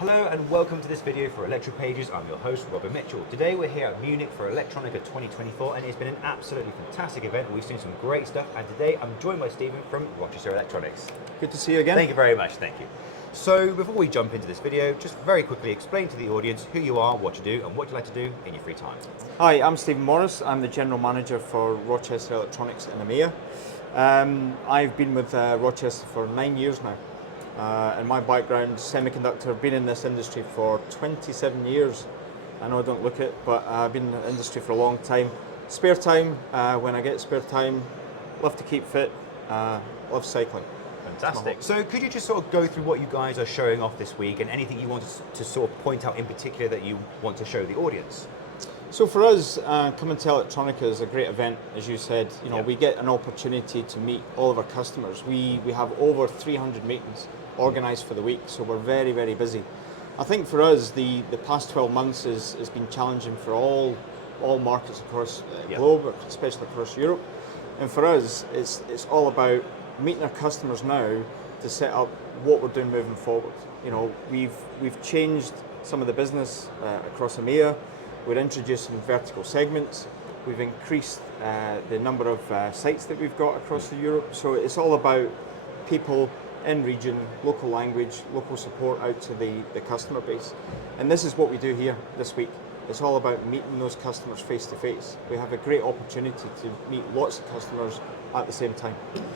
Hello and welcome to this video for Electropages. I'm your host, Robert Mitchell. Today we're here at Munich for Electronica 2024 and it's been an absolutely fantastic event. We've seen some great stuff and today I'm joined by Stephen from Rochester Electronics. Good to see you again. Thank you very much, thank you. So before we jump into this video, just very quickly explain to the audience who you are, what you do and what you like to do in your free time. Hi, I'm Stephen Morris. I'm the General Manager for Rochester Electronics in EMEA. I've been with Rochester for 9 years now. And my background, semiconductor, been in this industry for 27 years. I know I don't look it, but I've been in the industry for a long time. Spare time, when I get spare time, love to keep fit, love cycling. Fantastic. So could you just sort of go through what you guys are showing off this week and anything you want to sort of point out in particular that you want to show the audience? So for us, coming to Electronica is a great event, as you said. You know, Yep. we get an opportunity to meet all of our customers. We have over 300 meetings organised for the week, so we're very, very busy. I think for us, the past 12 months has been challenging for all markets across the Yep. globe, especially across Europe. And for us, it's all about meeting our customers now to set up what we're doing moving forward. You know, we've changed some of the business across EMEA. We're introducing vertical segments. We've increased the number of sites that we've got across Europe. So it's all about people in region, local language, local support out to the customer base. And this is what we do here this week. It's all about meeting those customers face to face. We have a great opportunity to meet lots of customers at the same time.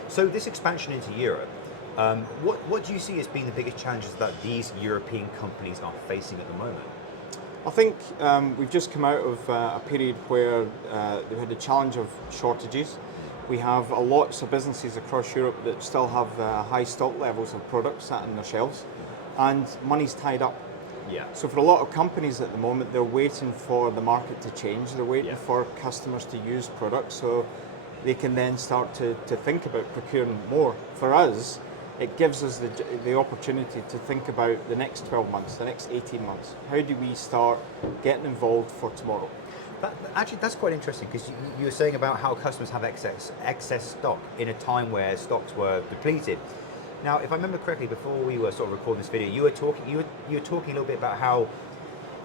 So this expansion into Europe, what do you see as being the biggest challenges that these European companies are facing at the moment? I think we've just come out of a period where they had a challenge of shortages. We have lots of businesses across Europe that still have high stock levels of products sat on their shelves, and money's tied up. Yeah. So for a lot of companies at the moment, they're waiting for the market to change. They're waiting for customers to use products so they can then start to think about procuring more. For us, it gives us the opportunity to think about the next 12 months, the next 18 months. How do we start getting involved for tomorrow? Actually, that's quite interesting because you were saying about how customers have excess stock in a time where stocks were depleted. Now, if I remember correctly, before we were sort of recording this video, you were talking a little bit about how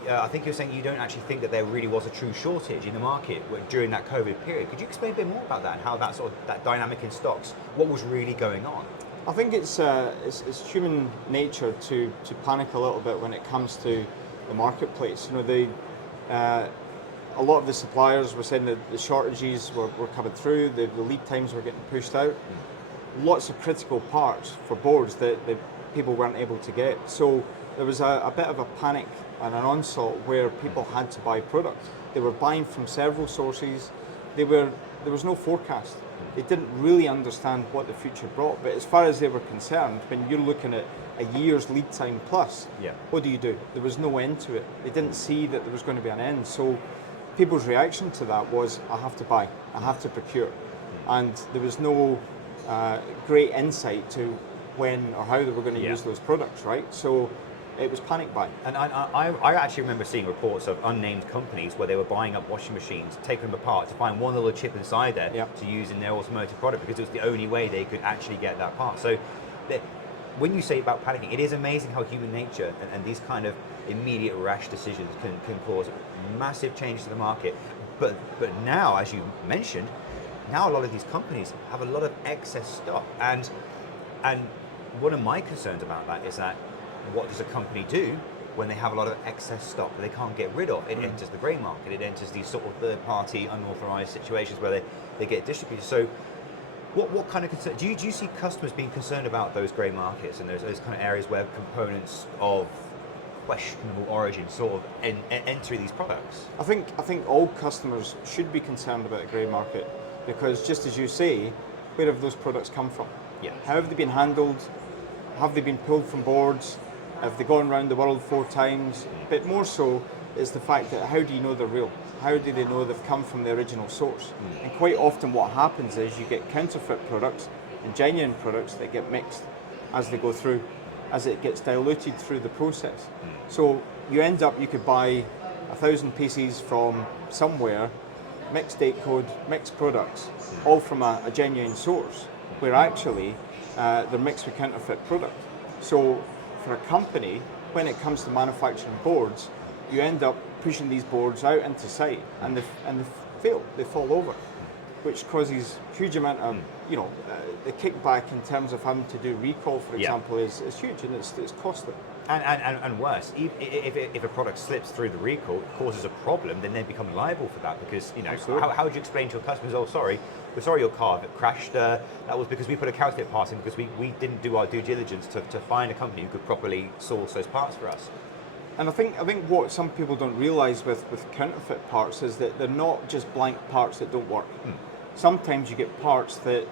I think you were saying you don't actually think that there really was a true shortage in the market during that COVID period. Could you explain a bit more about that and how that dynamic in stocks, what was really going on? I think it's human nature to panic a little bit when it comes to the marketplace. You know, a lot of the suppliers were saying that the shortages were coming through, the lead times were getting pushed out. Lots of critical parts for boards that people weren't able to get. So there was a bit of a panic and an onslaught where people had to buy product. They were buying from several sources. There was no forecast. They didn't really understand what the future brought. But as far as they were concerned, when you're looking at a year's lead time plus, what do? There was no end to it. They didn't see that there was going to be an end. So people's reaction to that was, I have to buy, I have to procure. And there was no great insight to when or how they were going to use those products, right? So it was panic buying. And I actually remember seeing reports of unnamed companies where they were buying up washing machines, taking them apart to find one little chip inside there to use in their automotive product because it was the only way they could actually get that part. So when you say about panicking, it is amazing how human nature and these kind of immediate rash decisions can cause massive change to the market. But now, as you mentioned, now a lot of these companies have a lot of excess stock. And one of my concerns about that is that what does a company do when they have a lot of excess stock that they can't get rid of? It enters the grey market, it enters these sort of third-party, unauthorised situations where they get distributed. So what kind of concern, do you see customers being concerned about those grey markets and those kind of areas where components of questionable origin sort of enter these products? I think all customers should be concerned about a grey market because just as you say, where have those products come from? Yeah. How have they been handled? Have they been pulled from boards? Have they gone around the world 4 times? But more so is the fact that how do you know they're real? How do they know they've come from the original source? And quite often what happens is you get counterfeit products and genuine products that get mixed as they go through, as it gets diluted through the process. So you end up, you could buy 1,000 pieces from somewhere, mixed date code, mixed products, all from a genuine source, where actually they're mixed with counterfeit product. So for a company, when it comes to manufacturing boards, you end up pushing these boards out into site, and they fail, they fall over, which causes huge amount of, the kickback in terms of having to do recall, for example, is huge, and it's costly. And worse, if a product slips through the recall, causes a problem, then they become liable for that, because how would you explain to your customers, oh, we're sorry your car crashed, that was because we put a counterfeit part in because we didn't do our due diligence to find a company who could properly source those parts for us. And I think what some people don't realise with counterfeit parts is that they're not just blank parts that don't work. Sometimes you get parts that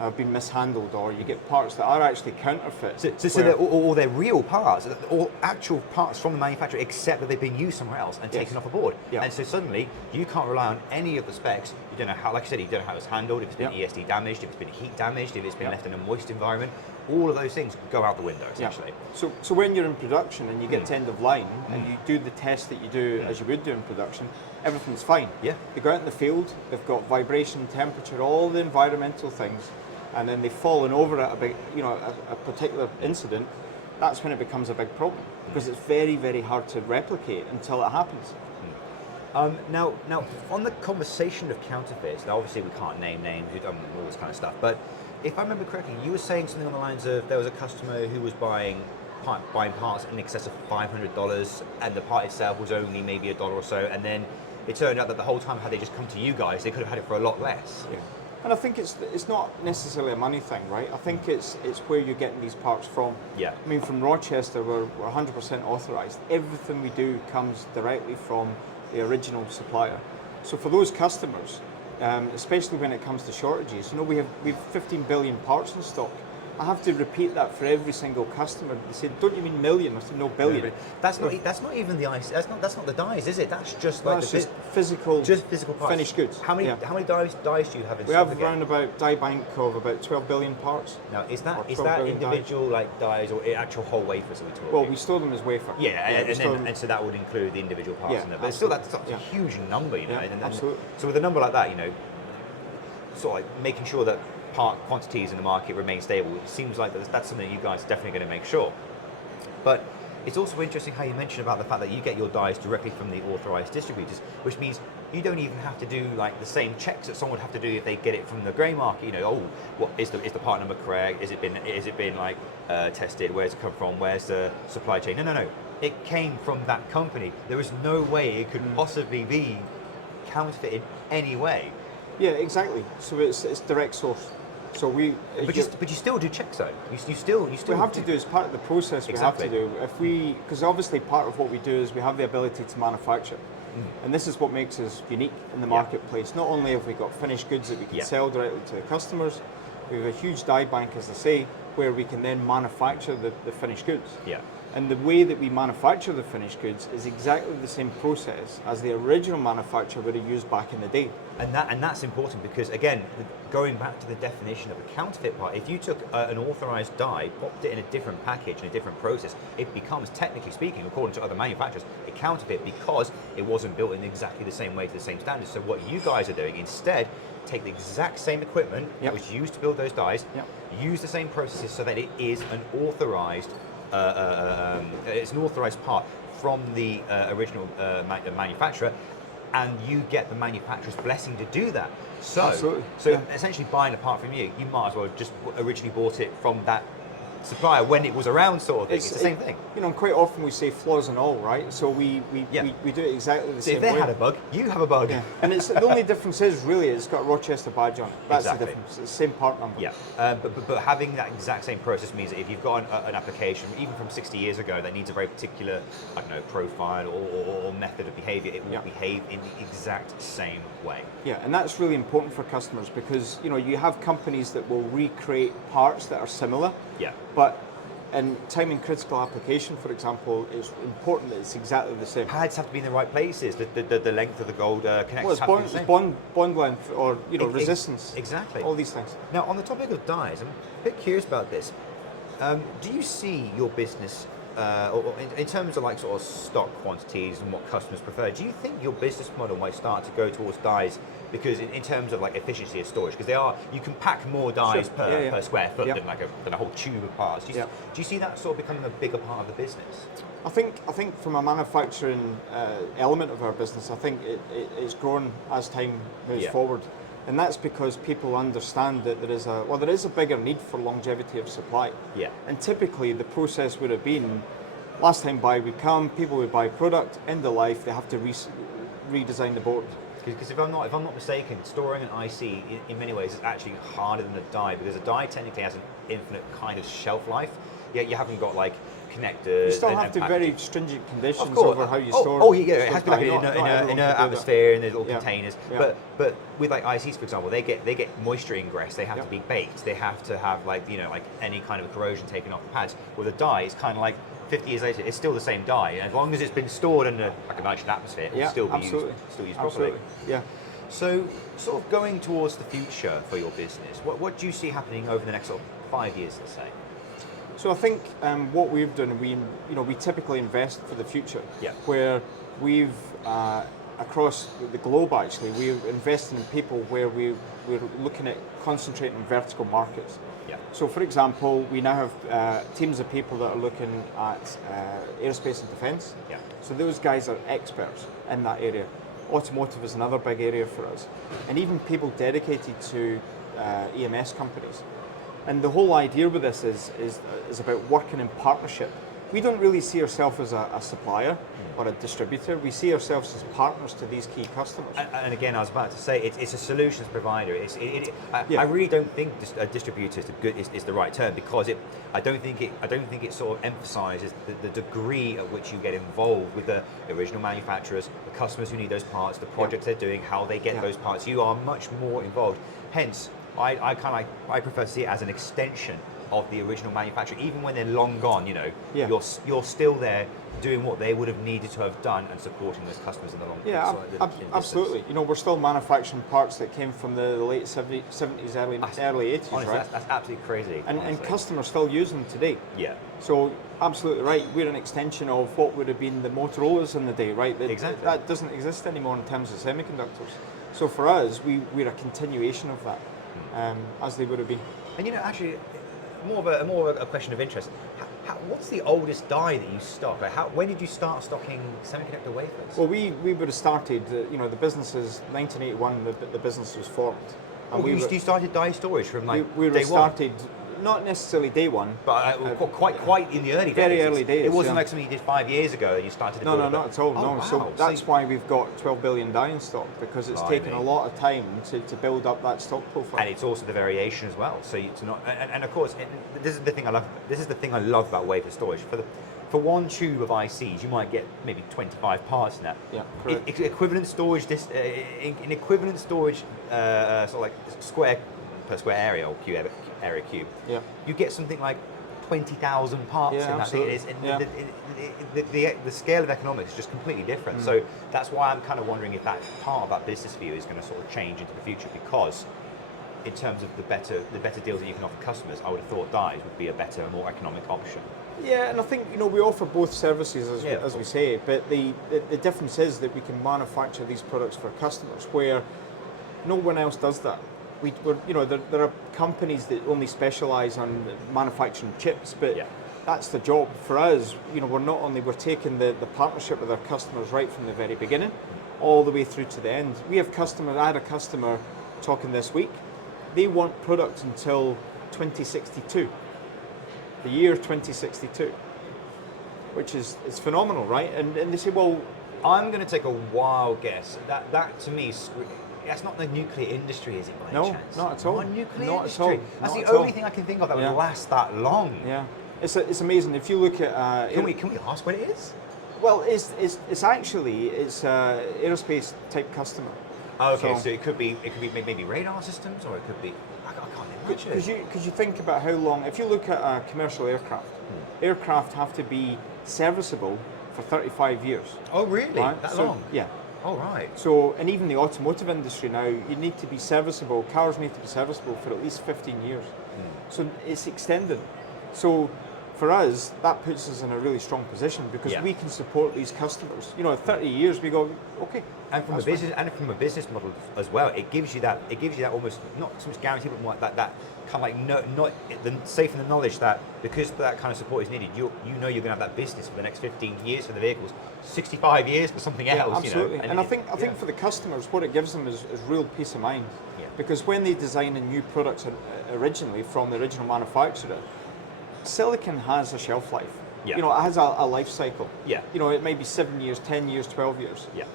have been mishandled, or you get parts that are actually counterfeit. So they're all real parts, all actual parts from the manufacturer, except that they've been used somewhere else and taken off a board. Yeah. And so suddenly you can't rely on any of the specs. You don't know how, like I said, you don't know how it's handled, if it's been ESD damaged, if it's been heat damaged, if it's been left in a moist environment. All of those things go out the window, essentially. So when you're in production and you get to end of line and you do the test that you do as you would do in production, everything's fine. Yeah. They go out in the field, they've got vibration, temperature, all the environmental things, and then they've fallen over at a big, a particular incident. That's when it becomes a big problem, because it's very, very hard to replicate until it happens. Now, on the conversation of counterfeits, now obviously we can't name names, all this kind of stuff, but if I remember correctly, you were saying something on the lines of there was a customer who was buying parts in excess of $500, and the part itself was only maybe $1 or so, and then it turned out that the whole time, had they just come to you guys, they could have had it for a lot less. Yeah. And I think it's not necessarily a money thing, right? I think it's where you're getting these parts from. Yeah. I mean, from Rochester, we're 100% authorised. Everything we do comes directly from the original supplier. So for those customers, especially when it comes to shortages, we have 15 billion parts in stock. I have to repeat that for every single customer. They say, "Don't you mean million?" I said, "No, billion." That's not even the ice. That's not the dies, is it? That's just like just physical parts. Finished goods. How many dies do you have in stock? We have around about die bank of about 12 billion parts. Now, is that individual dies or actual whole wafers? Are we talking? Well, we store them as wafer. And so that would include the individual parts in there. But still, that's such a huge number, absolutely. So with a number like that, sort of like making sure that part quantities in the market remain stable, it seems like that's something you guys are definitely going to make sure. But it's also interesting how you mentioned about the fact that you get your dies directly from the authorized distributors, which means you don't even have to do like the same checks that someone would have to do if they get it from the grey market. What is the part number correct? Is it been like tested? Where's it come from? Where's the supply chain? No. It came from that company. There is no way it could possibly be counterfeit in any way. Yeah, exactly. So it's direct source. So but you still do checks though. You still. We have to do as part of the process. Exactly. We have to do because obviously part of what we do is we have the ability to manufacture, and this is what makes us unique in the marketplace. Not only have we got finished goods that we can sell directly to the customers, we have a huge die bank, as I say, where we can then manufacture the finished goods. Yeah. And the way that we manufacture the finished goods is exactly the same process as the original manufacturer would have used back in the day. And that's important because, again, going back to the definition of a counterfeit part, if you took an authorized die, popped it in a different package, in a different process, it becomes, technically speaking, according to other manufacturers, a counterfeit because it wasn't built in exactly the same way to the same standards. So what you guys are doing, instead, take the exact same equipment that was used to build those dies, use the same processes so that it is an authorized it's an authorized part from the original manufacturer, and you get the manufacturer's blessing to do that. So essentially buying a part from you might as well just originally bought it from that supplier when it was around, sort of thing. It's the same thing. And quite often we say flaws and all, right? So we do it exactly the same way. If they had a bug, you have a bug. Yeah. And the only difference is really it's got a Rochester badge on it. That's the difference. It's the same part number. Yeah. But having that exact same process means that if you've got an application, even from 60 years ago, that needs a very particular, profile or method of behavior, it will behave in the exact same way. Yeah, and that's really important for customers because you have companies that will recreate parts that are similar. Yeah. But in time and critical application, for example, it's important that it's exactly the same. Pads have to be in the right places. The length of the gold connectors have to be the same. Bond length or resistance. Exactly. All these things. Now, on the topic of dies, I'm a bit curious about this. Do you see your business or in terms of like sort of stock quantities and what customers prefer, do you think your business model might start to go towards dies because in terms of like efficiency of storage, because you can pack more dies per square foot than a whole tube of parts. Do you see that sort of becoming a bigger part of the business? I think from a manufacturing element of our business, I think it's grown as time moves forward. And that's because people understand that there is a bigger need for longevity of supply. Yeah. And typically the process would have been, last time buy would come, people would buy product, end of life, they have to redesign the board. Because if I'm not mistaken, storing an IC in many ways is actually harder than a die, because a die technically has an infinite kind of shelf life. Yet you haven't got like connectors. You still have to very stringent conditions over how you store. Oh yeah, it has to be like in an atmosphere and there's little containers. But with like ICs, for example, they get moisture ingress. They have to be baked. They have to have like any kind of corrosion taken off the pads. With a die, it's kind of like 50 years later, it's still the same die. And as long as it's been stored in a nitrogen atmosphere, it will still be used properly. Yeah. So sort of going towards the future for your business, what do you see happening over the next sort of 5 years, let's say? So I think what we've done, we typically invest for the future. Yeah. Where we've across the globe actually, we're investing in people where we're looking at concentrating in vertical markets. Yeah. So for example, we now have teams of people that are looking at aerospace and defence. Yeah. So those guys are experts in that area. Automotive is another big area for us, and even people dedicated to EMS companies. And the whole idea with this is about working in partnership. We don't really see ourselves as a supplier or a distributor. We see ourselves as partners to these key customers. And again, I was about to say, it's a solutions provider. I really don't think a distributor is the right term, because I don't think it sort of emphasises the degree at which you get involved with the original manufacturers, the customers who need those parts, the projects they're doing, how they get those parts. You are much more involved. Hence, I prefer to see it as an extension of the original manufacturer, even when they're long gone. You're still there doing what they would have needed to have done and supporting those customers in the long term. Yeah, absolutely. We're still manufacturing parts that came from the late 70s, early 80s, honestly, right? That's absolutely crazy. And customers still use them today. Yeah. So absolutely right. We're an extension of what would have been the Motorola's in the day, right? Exactly. That doesn't exist anymore in terms of semiconductors. So for us, we're a continuation of that, as they would have been. And actually, more of a question of interest. What's the oldest die that you stock? When did you start stocking semiconductor wafers? Well, we would have started. The business is 1981. The business was formed. And you started die storage from like we day started, one? Not necessarily day one, but quite in the early days. Very early days. It wasn't like something you did 5 years ago and you started to build No, not at all. Oh, no. wow. So that's why we've got 12 billion die in stock, because it's taken a lot of time to build up that stock profile. And it's also the variation as well. So it's not, and of course, this is the thing I love. This is the thing I love about wafer storage. For one tube of ICs, you might get maybe 25 parts in that. Yeah, correct. Equivalent storage, in equivalent storage, sort of like square per square area or area cube. Yeah. You get something like 20,000 parts in that thing. The scale of economics is just completely different. So that's why I'm kind of wondering if that part of that business for you is going to sort of change into the future, because in terms of the better deals that you can offer customers, I would have thought dies would be a better, more economic option. Yeah, and I think we offer both services as we say, but the difference is that we can manufacture these products for customers where no one else does that. There are companies that only specialise on manufacturing chips, but that's the job. For us, we're taking the partnership with our customers right from the very beginning, all the way through to the end. We have customers. I had a customer talking this week. They want products until 2062, the year 2062, which is phenomenal, right? And they say, well, I'm going to take a wild guess. That to me. That's not the nuclear industry, is it, by any chance? No, not at all. Not nuclear not industry. At all. That's not the only thing I can think of that would last that long. Yeah, it's amazing. If you look at can we ask what it is? Well, it's aerospace type customer. Oh, okay, so it could be maybe radar systems, or it could be I can't imagine. Because you think about how long. If you look at a commercial aircraft, aircraft have to be serviceable for 35 years. Oh, really? Right? That long? Yeah. Oh, right. So, and even the automotive industry now, you need to be serviceable, cars need to be serviceable for at least 15 years. So it's extended. So for us, that puts us in a really strong position because we can support these customers. You know, 30 years we go, okay. And from a business model as well, it gives you that almost not so much guarantee, but more that kind of like not safe in the knowledge that because that kind of support is needed, you know you're going to have that business for the next 15 years for the vehicles, 65 years for something else. Absolutely. You know? And I think for the customers, what it gives them is real peace of mind. Yeah. Because when they design a new product originally from the original manufacturer, silicon has a shelf life. Yeah. You know, it has a life cycle. Yeah. You know, it may be 7 years, 10 years, 12 years. Yeah.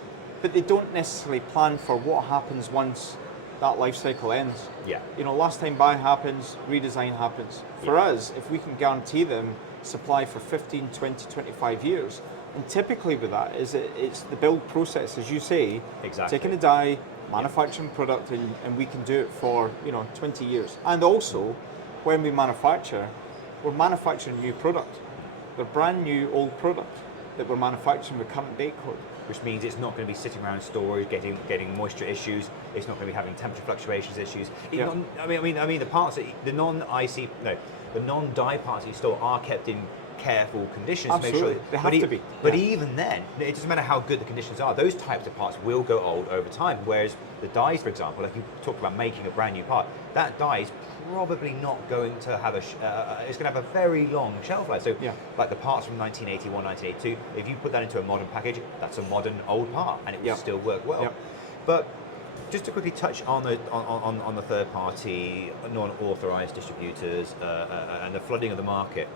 But they don't necessarily plan for what happens once that life cycle ends. Yeah. You know, last time buy happens, redesign happens. For us, if we can guarantee them supply for 15, 20, 25 years, and typically with that is it's the build process, as you say, taking a die, manufacturing product, and we can do it for 20 years. And also, when we manufacture, we're manufacturing new product. They're brand new old product that we're manufacturing with current date code. Which means it's not going to be sitting around storage, getting moisture issues. It's not going to be having temperature fluctuations issues. I mean the parts, the non-die parts that you store are kept in careful conditions. Absolutely, to make sure they have to be. But even then, it doesn't matter how good the conditions are. Those types of parts will go old over time. Whereas the dies, for example, like you talked about making a brand new part, that die is probably not going to have it's going to have a very long shelf life. So, like the parts from 1981, 1982, if you put that into a modern package, that's a modern old part, and it will still work well. But just to quickly touch on the third-party, non-authorized distributors and the flooding of the market,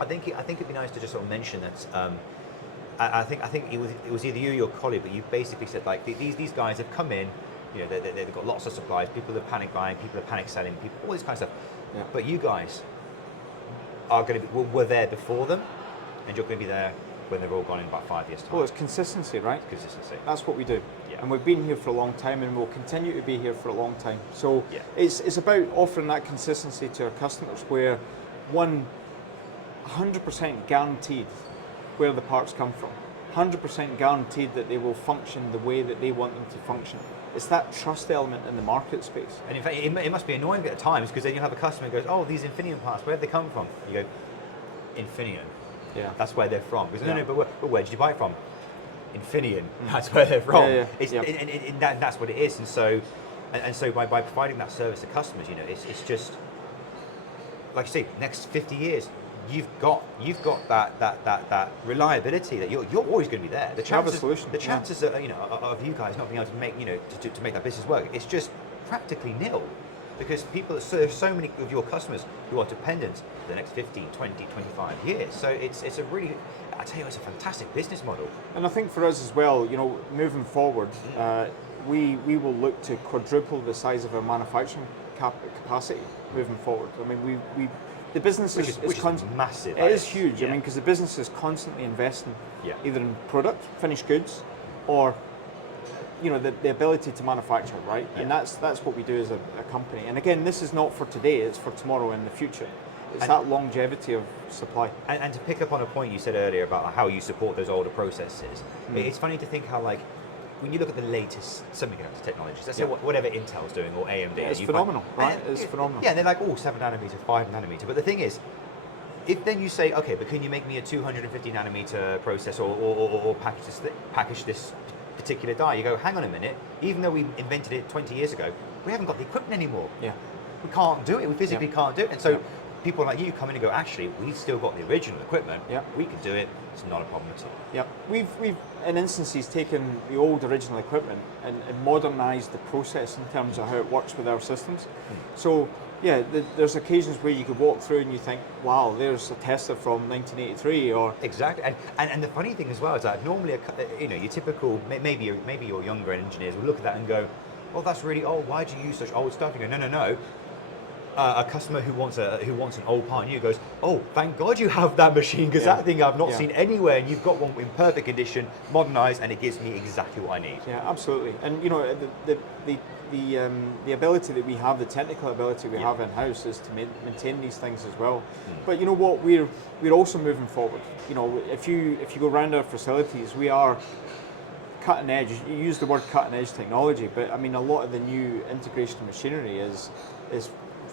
I think it'd be nice to just sort of mention that. I think it was either you or your colleague, but you basically said like these guys have come in. You know, they've got lots of supplies. People are panic buying. People are panic selling. People, all this kind of stuff. Yeah. But you guys are going to be. We're there before them, and you're going to be there when they're all gone in about 5 years' time. Well, it's consistency, right? Consistency. That's what we do. Yeah. And we've been here for a long time, and we'll continue to be here for a long time. So it's about offering that consistency to our customers, where 100% guaranteed where the parts come from, 100% guaranteed that they will function the way that they want them to function. It's that trust element in the market space. And in fact, it must be annoying at times because then you'll have a customer who goes, oh, these Infineon parts, where did they come from? You go, Infineon. Yeah. That's where they're from. Because, no, but where did you buy it from? Infineon. That's where they're from. And that's what it is. And so by providing that service to customers, it's just, like you say, next 50 years, you've got that reliability that you're always going to be there. The chances of you guys not being able to make to make that business work, it's just practically nil, because there's so many of your customers who are dependent for the next 15, 20, 25 years. So it's a really, I tell you, it's a fantastic business model. And I think for us as well, moving forward, we will look to quadruple the size of our manufacturing capacity moving forward. I mean, the business is massive. It is huge. I mean, because the business is constantly investing either in product, finished goods, or the ability to manufacture, right? And that's what we do as a company. And again, this is not for today; it's for tomorrow and the future. It's that longevity of supply. And to pick up on a point you said earlier about how you support those older processes, it's funny to think how when you look at the latest semiconductor technologies, let's say whatever Intel's doing or AMD, it's phenomenal, right? It's phenomenal. Yeah, they're like 7 nanometer, 5 nanometer. But the thing is, if then you say, okay, but can you make me a 250 nanometer process or package this particular die? You go, hang on a minute. Even though we invented it 20 years ago, we haven't got the equipment anymore. Yeah, we can't do it. We physically can't do it. And so people like you come in and go, actually, we've still got the original equipment. Yeah, we can do it. It's not a problem at all. Yeah, we've in instances taken the old original equipment and modernised the process in terms of how it works with our systems. So there's occasions where you could walk through and you think, wow, there's a Tesla from 1983, or exactly. And the funny thing as well is that normally, your typical maybe your younger engineers will look at that and go, well, that's really old. Why do you use such old stuff? You go, no. A customer who wants an old part new goes, oh, thank God you have that machine, because that thing I've not seen anywhere, and you've got one in perfect condition, modernized, and it gives me exactly what I need. Yeah, absolutely. And the ability that we have, the technical ability we have in house, is to maintain these things as well. But you know what, we're also moving forward. If you go around our facilities, we are cutting edge. You use the word cutting edge technology, but I mean a lot of the new integration machinery is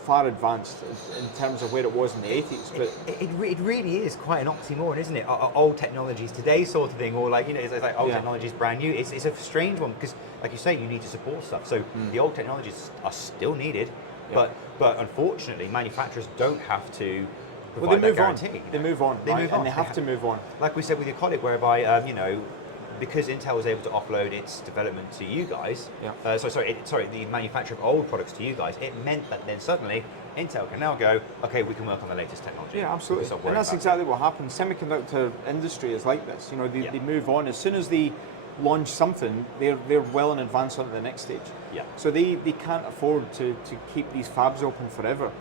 far advanced in terms of where it was in the 80s. But it really is quite an oxymoron, isn't it? Old technologies today sort of thing, or like, you know, it's like old technology is brand new. It's a strange one because, like you say, you need to support stuff. So the old technologies are still needed, but unfortunately, manufacturers don't have to provide that guarantee. You know? They move on. And they have to move on. Like we said with your colleague, whereby you know, because Intel was able to offload its development to you guys, the manufacture of old products to you guys, it meant that then suddenly Intel can now go, okay, we can work on the latest technology. Yeah, absolutely. And that's exactly what happens. Semiconductor industry is like this. You know, they move on. As soon as they launch something, they're well in advance on to the next stage. Yeah. So they can't afford to keep these fabs open forever.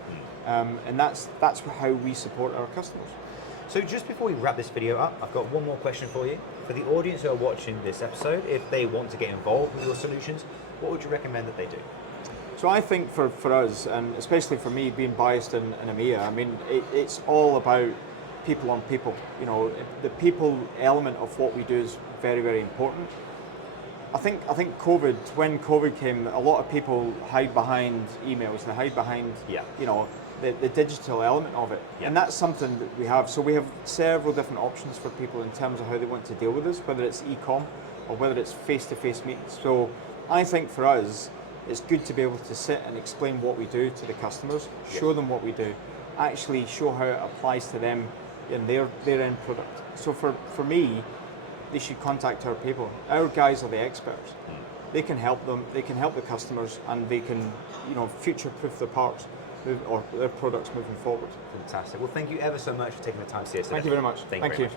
And that's how we support our customers. So just before we wrap this video up, I've got one more question for you. For the audience who are watching this episode, if they want to get involved with your solutions, what would you recommend that they do? So I think for us, and especially for me being biased in EMEA, I mean, it's all about people on people. You know, the people element of what we do is very, very important. I think when COVID came, a lot of people hide behind emails, they hide behind, you know, the digital element of it. And that's something that we have. So we have several different options for people in terms of how they want to deal with this, whether it's e-com or whether it's face-to-face meetings. So I think for us, it's good to be able to sit and explain what we do to the customers, show them what we do, actually show how it applies to them in their end product. So for me, they should contact our people. Our guys are the experts. They can help them, they can help the customers, and they can, you know, future-proof their parts or their products moving forward. Fantastic. Well, thank you ever so much for taking the time to see us today. Thank you very much. Thank you.